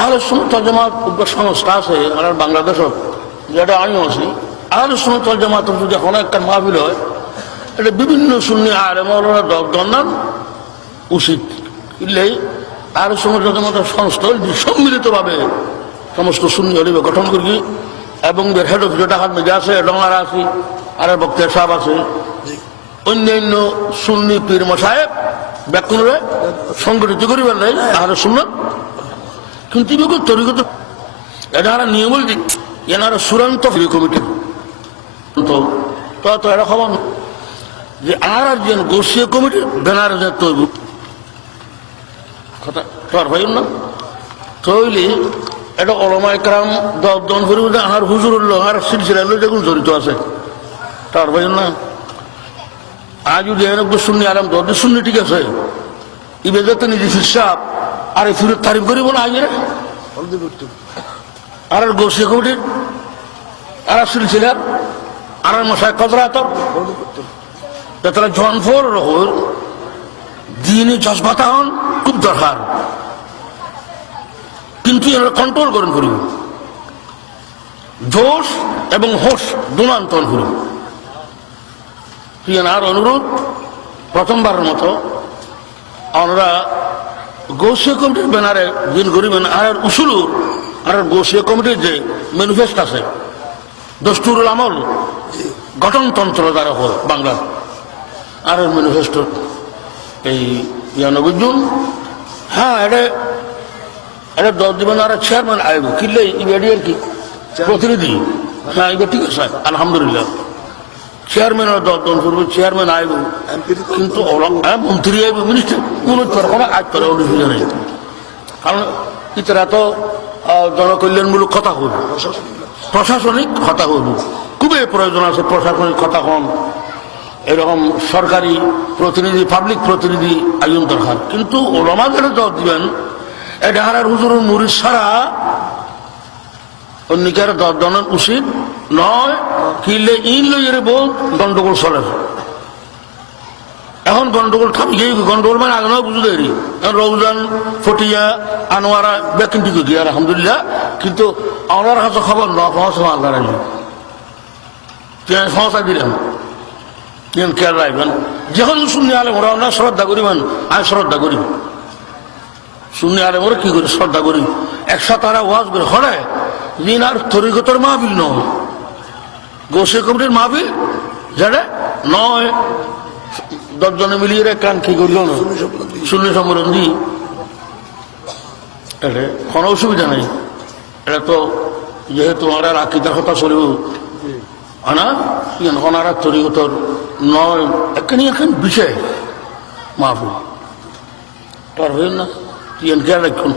আহলে সুন্নাত ওয়াল জামাত সংস্থা আছে আমার বাংলাদেশত, যেটা আমিও আছি। আহলে সুন্নাত ওয়াল জামাত যদি এখন একটা মাহফিল হয়, এটা বিভিন্ন সুন্নি আলেম ওলামারা দরদান উচিত। ইল্লেই আহলে সুন্নাত ওয়াল জামাতের সংস্থা সম্মিলিতভাবে সমস্ত সুন্নি হলিবে গঠন করি, এবং হেড অফিস ঢাকার মধ্যে আছে, ডঙ্গারা আছে, আর বক্তের সাহেব আছে, অন্যান্য সুন্নি পীর মশায়েব ব্যাকুণরে সংগঠিত করিবার নাই আহলে সুন্নাত। কিন্তু এগুলো তরিকত এটা নিয়ম দিক এনারা চূড়ান্ত কমিটি তো এরা খবর যে আর যে গোষ্ঠী কমিটি বেনার তৈব কথা তোর ভাই না তৈলি এটা ওলামা একরাম দন করিব যে আর হুজুরুল্লাহ আর সিলসিলা যেগুলো জড়িত আছে তার ভাই না। আজ যদি শুননি আরাম দর শুননি ঠিক আছে, ইবে যাতে নিজে শিক্ষা আর এই ফিরত তারিফ করিব না আগে আর গোষ্ঠী কমিটির আর সিলসিলার আর মশাই কদরা তারা জনফর রহর দিনে জজবাতা হন খুব দরকার, কিন্তু এরা কন্ট্রোল করেন করিব জোশ এবং হোশ দুনান্তন করিব। আর অনুরোধ প্রথমবারের মতো আমরা গোষ্ঠী কমিটির ব্যানারে দিন করিবেন আর উসুলুর আর গোষ্ঠী কমিটির যে ম্যানিফেস্ট আছে দস্তুরুল আমল গঠনতন্ত্র দ্বারা হয় বাংলার আর ম্যানিফেস্টো এই ৯৯ হ্যাঁ এটা ১০ দিবেন আর চেয়ারম্যান আইব কিনলে ইবেডিয়ার কি প্রতিনিধি হ্যাঁ এবার ঠিক আছে আলহামদুলিল্লাহ চেয়ারম্যান দল করবো চেয়ারম্যান আইব কিন্তু মন্ত্রী আইব মিনিস্টার কোনো আজ করে অসুবিধা নেই, কারণ ইতারা তো জনকল্যাণমূলক কথা হইব, প্রশাসনিক কথা হইব, খুবই প্রয়োজন আছে প্রশাসনিক কথা হন, এরকম সরকারি প্রতিনিধি পাবলিক প্রতিনিধি আয়োজন দরকার। কিন্তু ওলামা যারা দল দিবেন এটা আর হুজুরের মুরিদ ছাড়া অন্যকার দল উচিত নয়। কিনলে ইন লইয়ের বউ গন্ডগোল চলে, এখন গন্ডগোল থামি গিয়ে গন্ডগোল মানে আগে নয় বুঝে দেরি এখন রৌজান ফটিয়া আনোয়ারা বেকিন টিকে গিয়ে আলহামদুলিল্লাহ, কিন্তু আমার কাছে খবর ন পৌঁছানো আল্লাহ রাজি সংস্থা দিলেন খেয়াল রাখবেন। যখন শুনি আলে ওরা না শ্রদ্ধা করিবেন, আমি শ্রদ্ধা করি শুনি আলে ওরা কি করি শ্রদ্ধা করি একসাথে তারা ওয়াজ করে হলে দিন আর তরিকতর মাহফিল নয়, গোষ্ঠী কমিটির মাহফিল যেটা নয় ১০ জনে মিলিয়ে কান কি করল না শূন্য সম্মেলন দি এটা কোনো অসুবিধা নেই। এটা তো যেহেতু আমরা আকিদার কথা চলিব না ওনারা তরিকতর নয় এখানে এখন বিষয় মাহফিল তার হইল না তুই খেয়াল রাখুন।